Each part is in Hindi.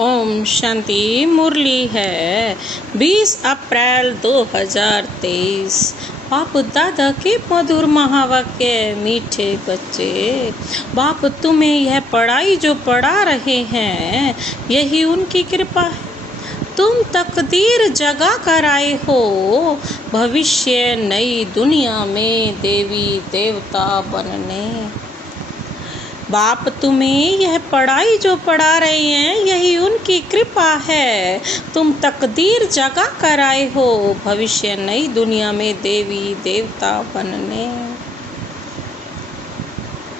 ओम शांति। मुरली है 20 अप्रैल 2023। बाप दादा के मधुर महावाक्य। मीठे बच्चे, बाप तुम्हें यह पढ़ाई जो पढ़ा रहे हैं यही उनकी कृपा है। तुम तकदीर जगा कर आए हो भविष्य नई दुनिया में देवी देवता बनने। बाप तुम्हें यह पढ़ाई जो पढ़ा रहे हैं यही उनकी कृपा है। तुम तकदीर जगा कर आए हो भविष्य नई दुनिया में देवी देवता बनने।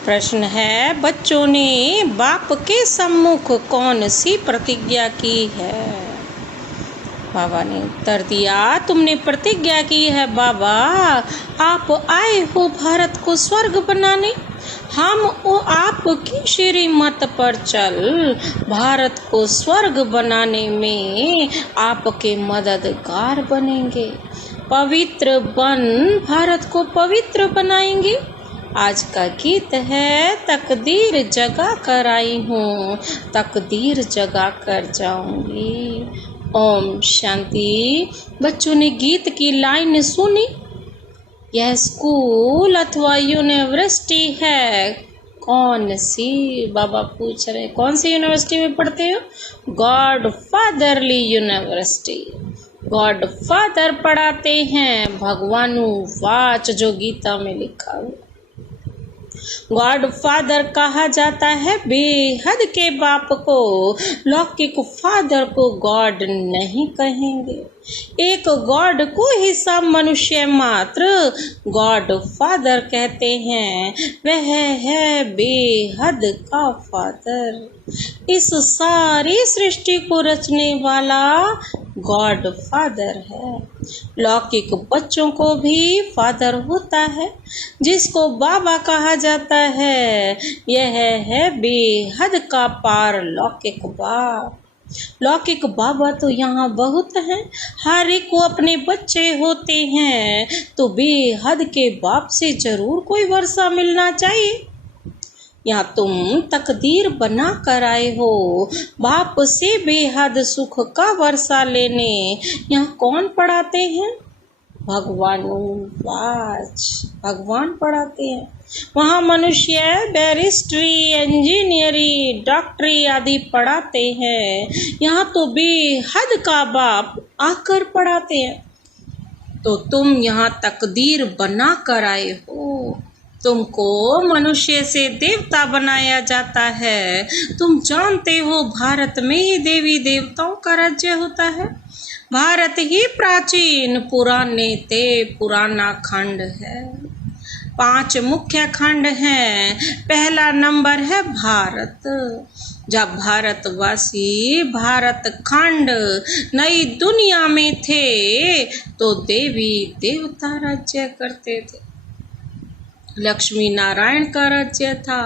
प्रश्न है, बच्चों ने बाप के सम्मुख कौन सी प्रतिज्ञा की है? बाबा ने उत्तर दिया, तुमने प्रतिज्ञा की है बाबा, आप आए हो भारत को स्वर्ग बनाने। हम आपकी श्रीमत पर चल भारत को स्वर्ग बनाने में आपके मददगार बनेंगे। पवित्र बन भारत को पवित्र बनाएंगे। आज का गीत है, तकदीर जगा कर आई हूँ, तकदीर जगा कर जाऊंगी। ओम शांति। बच्चों ने गीत की लाइन सुनी। यह स्कूल अथवा यूनिवर्सिटी है कौन सी? बाबा पूछ रहे कौन सी यूनिवर्सिटी में पढ़ते हो? God fatherly university. God father पढ़ाते हैं भगवानु वाच जो गीता में लिखा हुआ। गॉड फादर कहा जाता है बेहद के बाप को। लौकिक फादर को गॉड नहीं कहेंगे। एक गॉड को ही सब मनुष्य मात्र गॉड फादर कहते हैं। वह है बेहद का फादर। इस सारी सृष्टि को रचने वाला गॉड फादर है। लौकिक बच्चों को भी फादर होता है जिसको बाबा कहा जाता है। यह है बेहद का पार लौकिक बाप। लौकिक बाबा तो यहाँ बहुत हैं। हर एक को अपने बच्चे होते हैं तो बेहद के बाप से जरूर कोई वर्षा मिलना चाहिए। यहाँ तुम तकदीर बना कर आए हो बाप से बेहद सुख का वर्षा लेने। यहाँ कौन पढ़ाते हैं? भगवान वाच, भगवान पढ़ाते हैं। वहाँ मनुष्य बैरिस्ट्री, इंजीनियरी, डॉक्टरी आदि पढ़ाते हैं। यहाँ तो बेहद का बाप आकर पढ़ाते हैं। तो तुम यहाँ तकदीर बना कर आए हो। तुमको मनुष्य से देवता बनाया जाता है। तुम जानते हो भारत में ही देवी देवताओं का राज्य होता है। भारत ही प्राचीन पुराने ते पुराना खंड है। 5 मुख्य खंड हैं। पहला नंबर है भारत। जब भारतवासी भारत खंड नई दुनिया में थे तो देवी देवता राज्य करते थे। लक्ष्मी नारायण का राज्य था।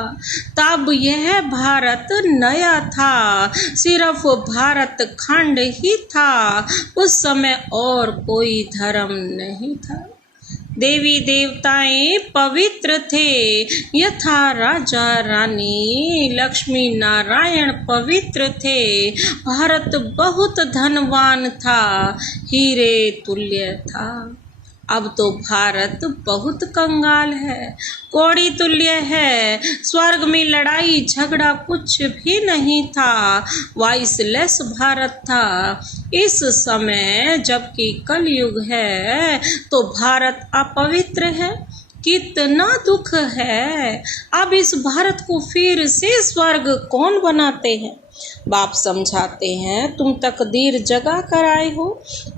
तब यह भारत नया था, सिर्फ भारत खंड ही था। उस समय और कोई धर्म नहीं था। देवी देवताएं पवित्र थे यथा राजा रानी। लक्ष्मी नारायण पवित्र थे। भारत बहुत धनवान था, हीरे तुल्य था। अब तो भारत बहुत कंगाल है, कौड़ी तुल्य है। स्वर्ग में लड़ाई झगड़ा कुछ भी नहीं था। वाइसलेस भारत था। इस समय जबकि कलयुग है तो भारत अपवित्र है। कितना दुख है। अब इस भारत को फिर से स्वर्ग कौन बनाते हैं? बाप समझाते हैं, तुम तकदीर जगा कर आए हो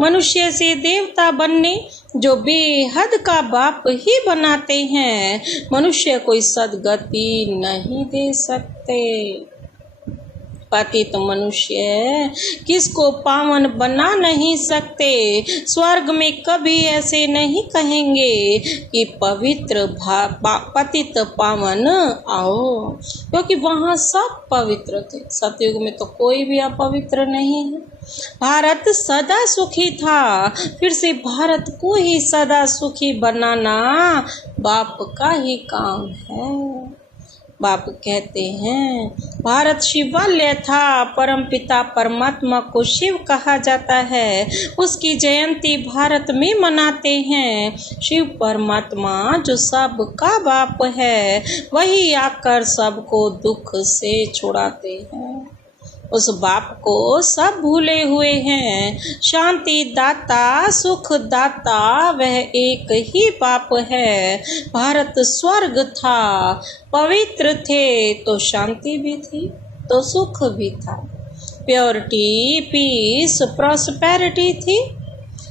मनुष्य से देवता बनने। जो बेहद का बाप ही बनाते हैं। मनुष्य कोई सदगति नहीं दे सकते। पतित मनुष्य किसको पावन बना नहीं सकते। स्वर्ग में कभी ऐसे नहीं कहेंगे कि पवित्र पतित पावन आओ, क्योंकि वहाँ सब पवित्र थे। सतयुग में तो कोई भी अपवित्र नहीं है। भारत सदा सुखी था। फिर से भारत को ही सदा सुखी बनाना बाप का ही काम है। बाप कहते हैं भारत शिवालय था, परमपिता परमात्मा को शिव कहा जाता है। उसकी जयंती भारत में मनाते हैं। शिव परमात्मा जो सबका बाप है, वही आकर सबको दुख से छुड़ाते हैं। उस बाप को सब भूले हुए हैं। शांति दाता सुख दाता वह एक ही बाप है। भारत स्वर्ग था, पवित्र थे तो शांति भी थी तो सुख भी था। प्योरिटी पीस प्रॉस्पेरिटी थी।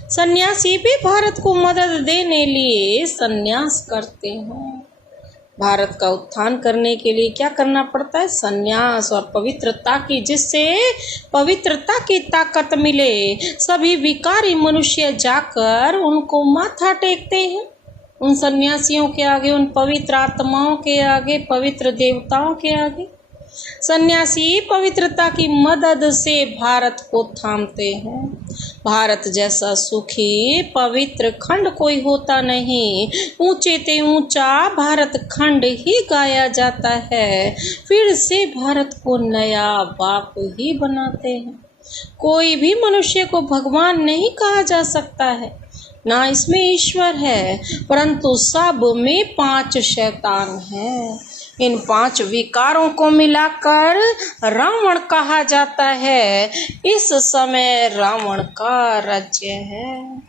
सन्यासी भी भारत को मदद देने लिए सन्यास करते हैं। भारत का उत्थान करने के लिए क्या करना पड़ता है? सन्यास और पवित्रता की, जिससे पवित्रता की ताकत मिले। सभी विकारी मनुष्य जाकर उनको माथा टेकते हैं, उन सन्यासियों के आगे, उन पवित्र आत्माओं के आगे, पवित्र देवताओं के आगे। सन्यासी पवित्रता की मदद से भारत को थामते हैं। भारत जैसा सुखी पवित्र खंड कोई होता नहीं। ऊंचे ते ऊंचा भारत खंड ही गाया जाता है। फिर से भारत को नया बाप ही बनाते हैं। कोई भी मनुष्य को भगवान नहीं कहा जा सकता है, ना इसमें ईश्वर है, परंतु सब में 5 शैतान हैं। इन 5 विकारों को मिलाकर रावण कहा जाता है। इस समय रावण का राज्य है।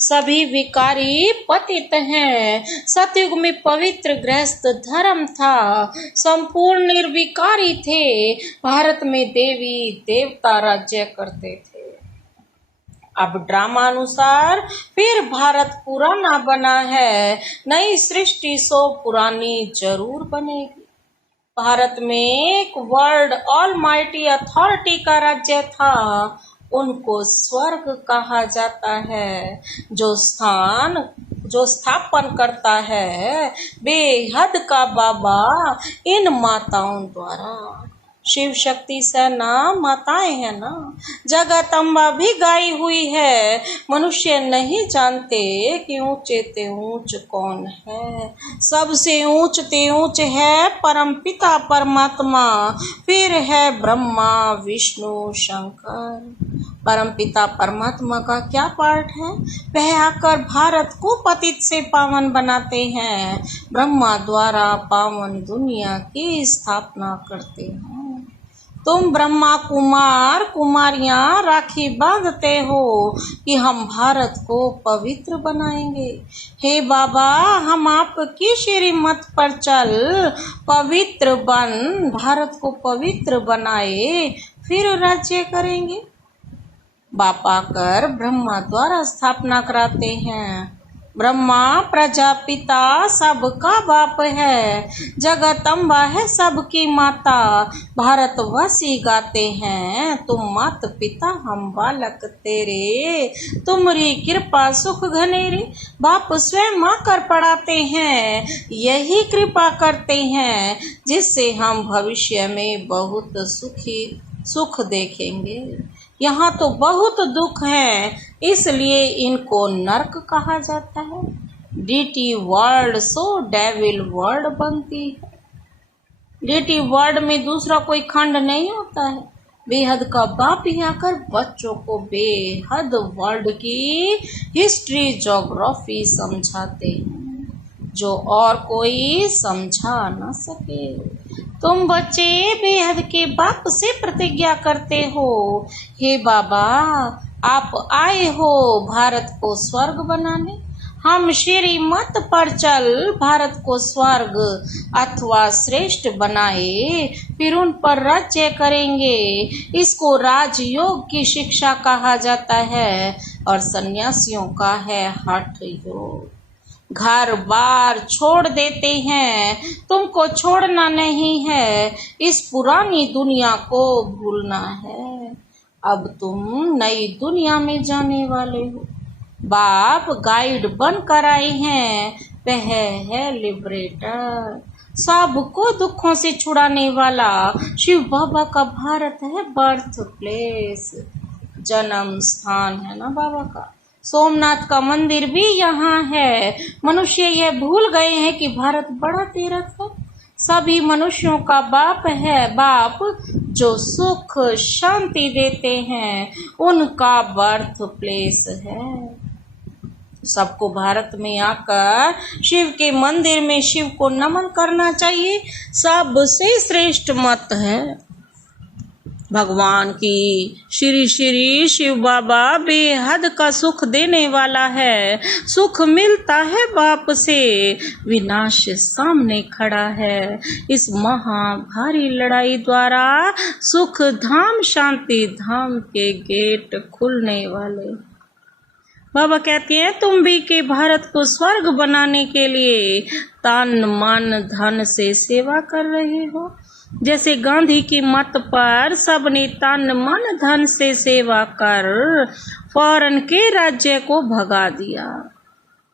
सभी विकारी पतित हैं। सतयुग में पवित्र गृहस्थ धर्म था, संपूर्ण निर्विकारी थे। भारत में देवी देवता राज्य करते थे। अब ड्रामा अनुसार फिर भारत पुराना बना है। नई सृष्टि सो पुरानी जरूर बनेगी। भारत में एक वर्ल्ड ऑलमाइटी अथॉरिटी का राज्य था। उनको स्वर्ग कहा जाता है। जो स्थापन करता है बेहद का बाबा इन माताओं द्वारा। शिव शक्ति सेना माताएं है ना। जगत अम्बा भी गाई हुई है। मनुष्य नहीं जानते कि ऊंचे ते ऊंच कौन है। सबसे ऊंच ते ऊंच है परम पिता परमात्मा, फिर है ब्रह्मा विष्णु शंकर। परम पिता परमात्मा का क्या पार्ट है? वह आकर भारत को पतित से पावन बनाते हैं। ब्रह्मा द्वारा पावन दुनिया की स्थापना करते हैं। तुम ब्रह्मा कुमार कुमारियां राखी बांधते हो कि हम भारत को पवित्र बनाएंगे। हे बाबा, हम आपकी श्रीमत पर चल पवित्र बन भारत को पवित्र बनाए, फिर राज्य करेंगे। बाप आकर ब्रह्मा द्वारा स्थापना कराते हैं। ब्रह्मा प्रजापिता सबका बाप है। जगत अम्बा है सबकी माता। भारतवासी गाते हैं तुम मात पिता हम बालक तेरे, तुमरी कृपा सुख घनेरे। बाप स्वयं आकर पढ़ाते हैं, यही कृपा करते हैं जिससे हम भविष्य में बहुत सुख देखेंगे। यहाँ तो बहुत दुख है, इसलिए इनको नरक कहा जाता है। Deity world so devil world बनती है। डीटी वर्ल्ड में दूसरा कोई खंड नहीं होता है। बेहद का बाप ही आकर बच्चों को बेहद वर्ल्ड की हिस्ट्री ज्योग्राफी समझाते हैं, जो और कोई समझा न सके। तुम बच्चे बेहद के बाप से प्रतिज्ञा करते हो, हे बाबा आप आए हो भारत को स्वर्ग बनाने। हम श्रीमत पर चल भारत को स्वर्ग अथवा श्रेष्ठ बनाए, फिर उन पर राज्य करेंगे। इसको राजयोग की शिक्षा कहा जाता है और सन्यासियों का है हठ योग। घर बार छोड़ देते हैं, तुमको छोड़ना नहीं है, इस पुरानी दुनिया को भूलना है। अब तुम नई दुनिया में जाने वाले हो। बाप गाइड बन कर आए हैं, वह है लिबरेटर, सबको दुखों से छुड़ाने वाला। शिव बाबा का भारत है बर्थ प्लेस, जन्म स्थान है ना बाबा का। सोमनाथ का मंदिर भी यहाँ है। मनुष्य यह भूल गए हैं कि भारत बड़ा तीर्थ है। सभी मनुष्यों का बाप है। बाप जो सुख शांति देते हैं, उनका बर्थ प्लेस है। सबको भारत में आकर शिव के मंदिर में शिव को नमन करना चाहिए। सबसे श्रेष्ठ मत है भगवान की। श्री श्री शिव बाबा बेहद का सुख देने वाला है। सुख मिलता है बाप से, विनाश सामने खड़ा है। इस महाभारी लड़ाई द्वारा सुख धाम शांति धाम के गेट खुलने वाले। बाबा कहते हैं तुम भी के भारत को स्वर्ग बनाने के लिए तन मन धन से सेवा कर रहे हो। जैसे गांधी की मत पर सबने तन मन धन से सेवा कर फौरन के राज्य को भगा दिया,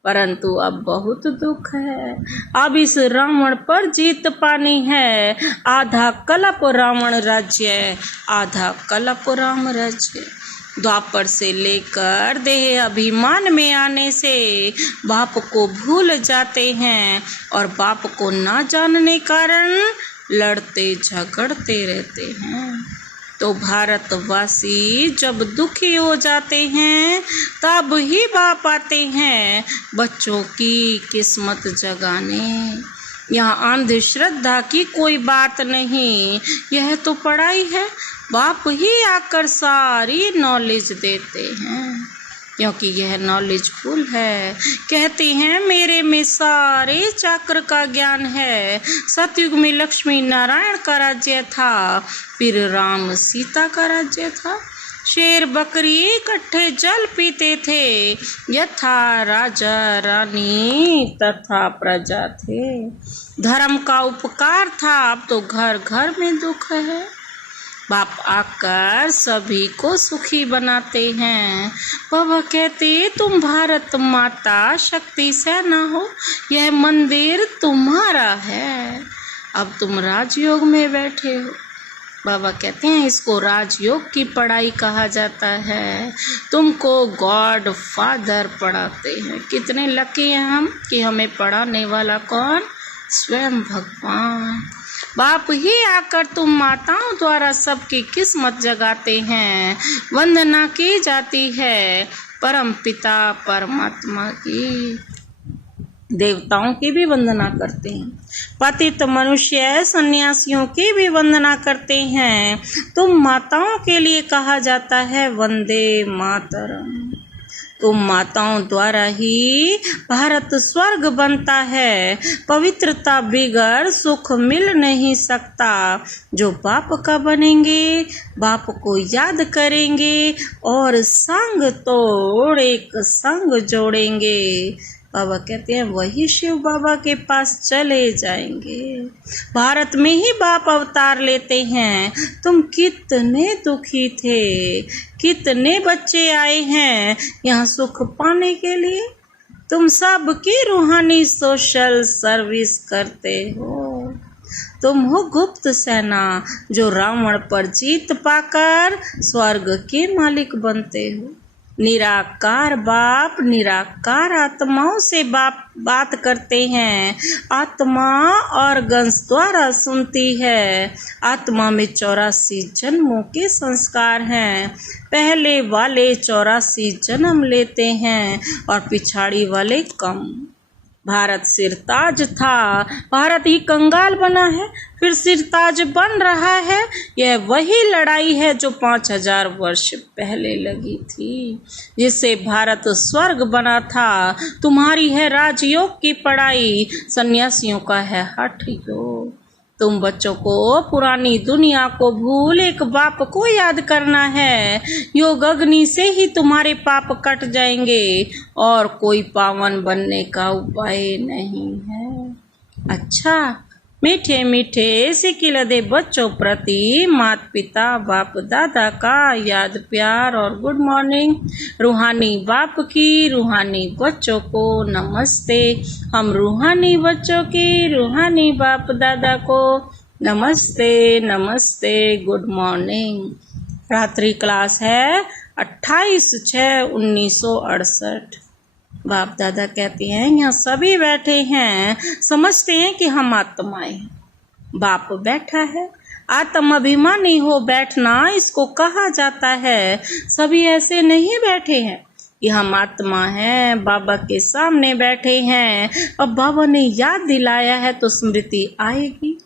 परंतु अब बहुत दुख है। अब इस रावण पर जीत पानी है। आधा कल्प रावण राज्य, आधा कल्प राम राज्य। द्वापर से लेकर देह अभिमान में आने से बाप को भूल जाते हैं और बाप को ना जानने कारण लड़ते झगड़ते रहते हैं। तो भारतवासी जब दुखी हो जाते हैं तब ही बाप आते हैं बच्चों की किस्मत जगाने। यहाँ अंधश्रद्धा की कोई बात नहीं, यह तो पढ़ाई है। बाप ही आकर सारी नॉलेज देते हैं, क्योंकि यह नॉलेजफुल है। कहते हैं मेरे में सारे चक्र का ज्ञान है। सतयुग में लक्ष्मी नारायण का राज्य था, फिर राम सीता का राज्य था। शेर बकरी इकट्ठे जल पीते थे, यथा राजा रानी तथा प्रजा थे। धर्म का उपकार था, अब तो घर घर में दुख है। बाप आकर सभी को सुखी बनाते हैं। बाबा कहते तुम भारत माता शक्ति सेना हो, यह मंदिर तुम्हारा है। अब तुम राजयोग में बैठे हो। बाबा कहते हैं इसको राजयोग की पढ़ाई कहा जाता है। तुमको गॉड फादर पढ़ाते हैं। कितने लकी हैं हम कि हमें पढ़ाने वाला कौन? स्वयं भगवान। बाप ही आकर तुम माताओं द्वारा सबकी किस्मत जगाते हैं। वंदना की जाती है परम पिता परमात्मा की। देवताओं की भी वंदना करते हैं, पतित मनुष्य सन्यासियों की भी वंदना करते हैं। तुम माताओं के लिए कहा जाता है वंदे मातरम। तुम माताओं द्वारा ही भारत स्वर्ग बनता है। पवित्रता बिगर सुख मिल नहीं सकता। जो बाप का बनेंगे, बाप को याद करेंगे और संग तोड़ एक संग जोड़ेंगे। बाबा कहते हैं वही शिव बाबा के पास चले जाएंगे। भारत में ही बाप अवतार लेते हैं। तुम कितने दुखी थे, कितने बच्चे आए हैं यहाँ सुख पाने के लिए। तुम सबकी रूहानी सोशल सर्विस करते हो। तुम हो गुप्त सेना जो रावण पर जीत पाकर स्वर्ग के मालिक बनते हो। निराकार बाप निराकार आत्माओं से बात करते हैं। आत्मा ऑर्गन्स द्वारा सुनती है। आत्मा में 84 जन्मों के संस्कार हैं। पहले वाले 84 जन्म लेते हैं और पिछाड़ी वाले कम। भारत सिरताज था, भारत ही कंगाल बना है, फिर सिरताज बन रहा है। यह वही लड़ाई है जो 5000 वर्ष पहले लगी थी, जिससे भारत स्वर्ग बना था। तुम्हारी है राजयोग की पढ़ाई, सन्यासियों का है हठ योग। तुम बच्चों को पुरानी दुनिया को भूल एक बाप को याद करना है। योग अग्नि से ही तुम्हारे पाप कट जाएंगे और कोई पावन बनने का उपाय नहीं है। अच्छा, मीठे मीठे सिकिलदे बच्चों प्रति माता पिता बाप दादा का याद प्यार और गुड मॉर्निंग। रूहानी बाप की रूहानी बच्चों को नमस्ते। हम रूहानी बच्चों की रूहानी बाप दादा को नमस्ते नमस्ते गुड मॉर्निंग। रात्रि क्लास है 28/6/1968। बाप दादा कहते हैं यहाँ सभी बैठे हैं, समझते हैं कि हम आत्माएं हैं। बाप बैठा है। आत्म अभिमानी हो बैठना इसको कहा जाता है। सभी ऐसे नहीं बैठे हैं कि हम आत्मा हैं, बाबा के सामने बैठे हैं। अब बाबा ने याद दिलाया है तो स्मृति आएगी,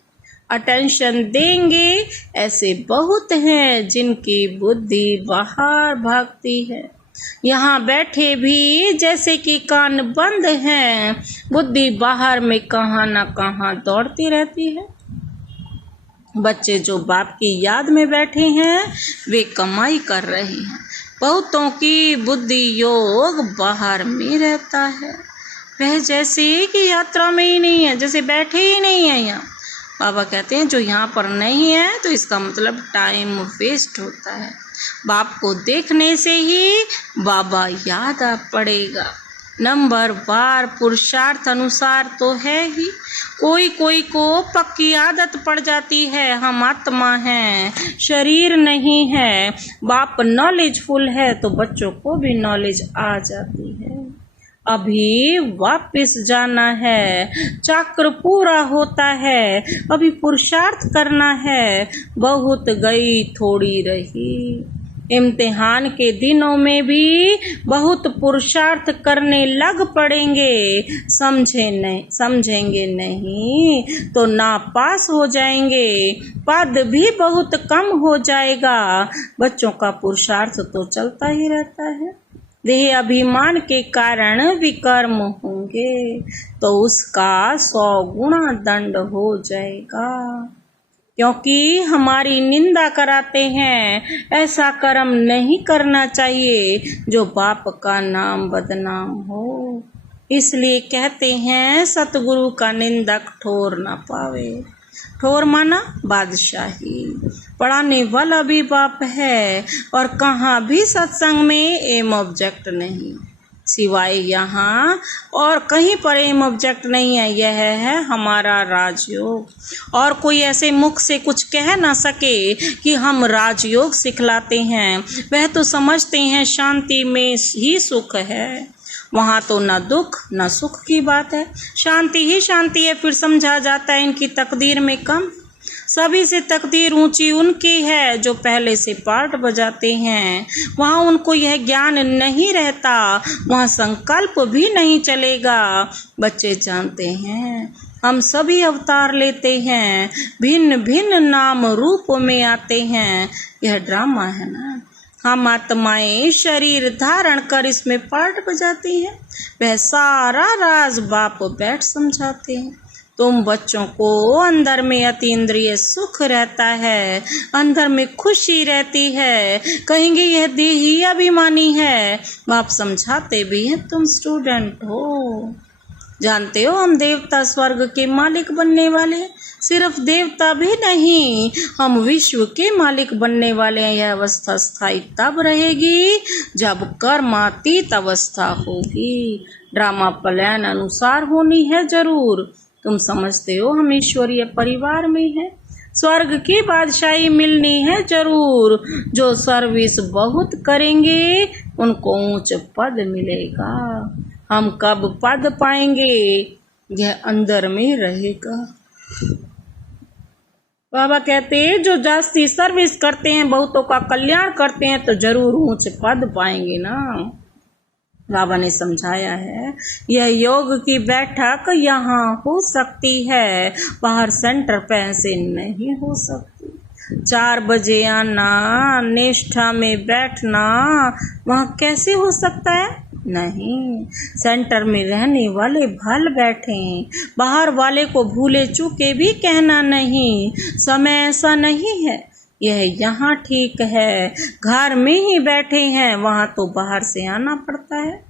अटेंशन देंगे। ऐसे बहुत हैं जिनकी बुद्धि बाहर भागती है। यहाँ बैठे भी जैसे कि कान बंद हैं, बुद्धि बाहर में कहाँ न कहाँ दौड़ती रहती है। बच्चे जो बाप की याद में बैठे हैं वे कमाई कर रहे हैं। बहुतों की बुद्धि योग बाहर में रहता है। वह जैसे कि यात्रा में ही नहीं है, जैसे बैठे ही नहीं है यहाँ। बाबा कहते हैं जो यहाँ पर नहीं है तो इसका मतलब टाइम वेस्ट होता है। बाप को देखने से ही बाबा याद आ पड़ेगा। नंबर वार पुरुषार्थ अनुसार तो है ही। कोई कोई को पक्की आदत पड़ जाती है, हम आत्मा हैं, शरीर नहीं है। बाप नॉलेजफुल है तो बच्चों को भी नॉलेज आ जाती है। अभी वापस जाना है, चक्र पूरा होता है, अभी पुरुषार्थ करना है। बहुत गई थोड़ी रही। इम्तिहान के दिनों में भी बहुत पुरुषार्थ करने लग पड़ेंगे। समझेंगे नहीं तो ना पास हो जाएंगे, पद भी बहुत कम हो जाएगा। बच्चों का पुरुषार्थ तो चलता ही रहता है। देह अभिमान के कारण विकर्म होंगे तो उसका 100 गुना दंड हो जाएगा। क्योंकि हमारी निंदा कराते हैं। ऐसा कर्म नहीं करना चाहिए जो बाप का नाम बदनाम हो। इसलिए कहते हैं सतगुरु का निंदक ठोर ना पावे। ठोर माना बादशाही। पढ़ाने वाला भी बाप है और कहाँ भी सत्संग में एम ऑब्जेक्ट नहीं, सिवाय यहाँ और कहीं पर एम ऑब्जेक्ट नहीं है। यह है हमारा राजयोग। और कोई ऐसे मुख से कुछ कह ना सके कि हम राजयोग सिखलाते हैं। वह तो समझते हैं शांति में ही सुख है। वहाँ तो ना दुख ना सुख की बात है, शांति ही शांति है। फिर समझा जाता है इनकी तकदीर में कम। सभी से तकदीर ऊंची उनकी है जो पहले से पार्ट बजाते हैं। वहाँ उनको यह ज्ञान नहीं रहता, वहाँ संकल्प भी नहीं चलेगा। बच्चे जानते हैं हम सभी अवतार लेते हैं, भिन्न भिन्न नाम रूप में आते हैं। यह ड्रामा है ना। हम आत्माएं शरीर धारण कर इसमें पार्ट बजाती हैं। वह सारा राज बाप बैठ समझाते हैं। तुम बच्चों को अंदर में अतीन्द्रिय सुख रहता है, अंदर में खुशी रहती है। कहेंगे यह देही अभिमानी है। बाप समझाते भी हैं तुम स्टूडेंट हो। जानते हो हम देवता स्वर्ग के मालिक बनने वाले। सिर्फ देवता भी नहीं, हम विश्व के मालिक बनने वाले हैं। यह अवस्था स्थायी तब रहेगी जब कर्मातीत अवस्था होगी। ड्रामा प्लान अनुसार होनी है जरूर। तुम समझते हो हम ईश्वरीय परिवार में हैं। स्वर्ग की बादशाही मिलनी है जरूर। जो सर्विस बहुत करेंगे उनको ऊंच पद मिलेगा। हम कब पद पाएंगे यह अंदर में रहेगा। बाबा कहते हैं जो जास्ती सर्विस करते हैं, बहुतों का कल्याण करते हैं तो जरूर ऊंच पद पाएंगे ना। बाबा ने समझाया है यह योग की बैठक यहाँ हो सकती है, बाहर सेंटर पे ऐसे नहीं हो सकती। 4 बजे आना, निष्ठा में बैठना, वहाँ कैसे हो सकता है? नहीं। सेंटर में रहने वाले भल बैठे, बाहर वाले को भूले चूके भी कहना नहीं। समय ऐसा नहीं है, यह यहाँ ठीक है। घर में ही बैठे हैं, वहाँ तो बाहर से आना पड़ता है।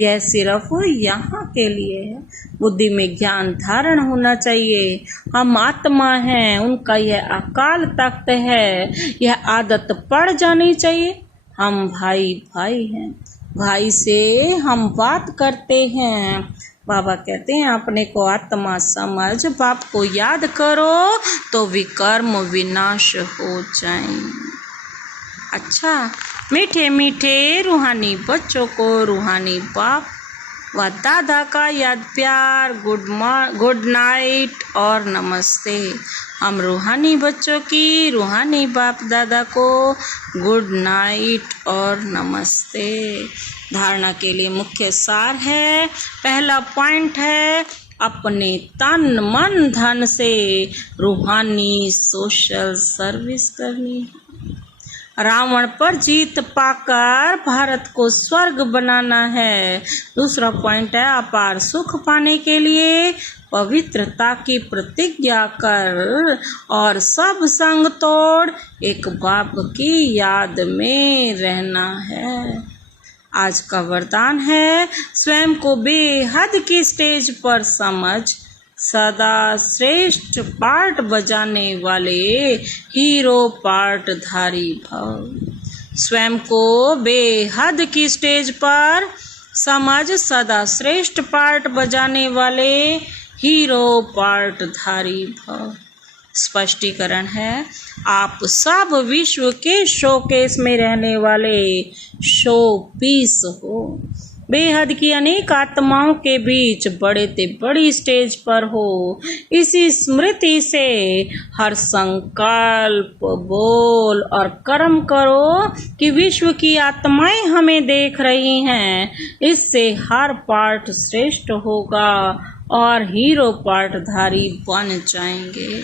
यह सिर्फ यहाँ के लिए है। बुद्धि में ज्ञान धारण होना चाहिए। हम आत्मा हैं, उनका यह अकाल तख्त है। यह आदत पड़ जानी चाहिए। हम भाई भाई हैं, भाई से हम बात करते हैं। बाबा कहते हैं अपने को आत्मा समझ, बाप को याद करो तो विकर्म विनाश हो जाएं। अच्छा, मीठे मीठे रूहानी बच्चों को रूहानी बाप व दादा का याद प्यार, गुड नाइट और नमस्ते। हम रूहानी बच्चों की रूहानी बाप दादा को गुड नाइट और नमस्ते। धारणा के लिए मुख्य सार है, पहला पॉइंट है अपने तन मन धन से रूहानी सोशल सर्विस करनी। रावण पर जीत पाकर भारत को स्वर्ग बनाना है। दूसरा पॉइंट है अपार सुख पाने के लिए पवित्रता की प्रतिज्ञा कर और सब संग तोड़ एक बाप की याद में रहना है। आज का वरदान है स्वयं को बेहद की स्टेज पर समझ, सदा श्रेष्ठ पार्ट बजाने वाले हीरो पार्ट धारी भव। स्वयं को बेहद की स्टेज पर समझ, सदा श्रेष्ठ पार्ट बजाने वाले हीरो पार्ट धारी भव। स्पष्टीकरण है, आप सब विश्व के शोकेस में रहने वाले शो पीस हो। बेहद की अनेक आत्माओं के बीच बड़े ते बड़ी स्टेज पर हो। इसी स्मृति से हर संकल्प बोल और कर्म करो कि विश्व की आत्माएं हमें देख रही हैं। इससे हर पार्ट श्रेष्ठ होगा और हीरो पार्टधारी बन जाएंगे।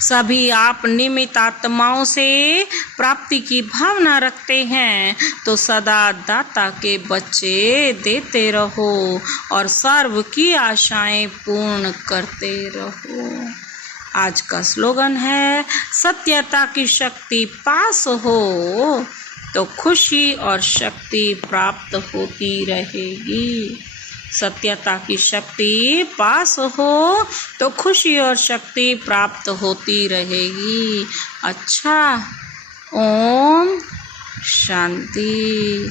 सभी आप निमित्त आत्माओं से प्राप्ति की भावना रखते हैं तो सदा दाता के बच्चे देते रहो और सर्व की आशाएं पूर्ण करते रहो। आज का स्लोगन है, सत्यता की शक्ति पास हो तो खुशी और शक्ति प्राप्त होती रहेगी। सत्यता की शक्ति पास हो तो खुशी और शक्ति प्राप्त होती रहेगी। अच्छा, ओम शांति।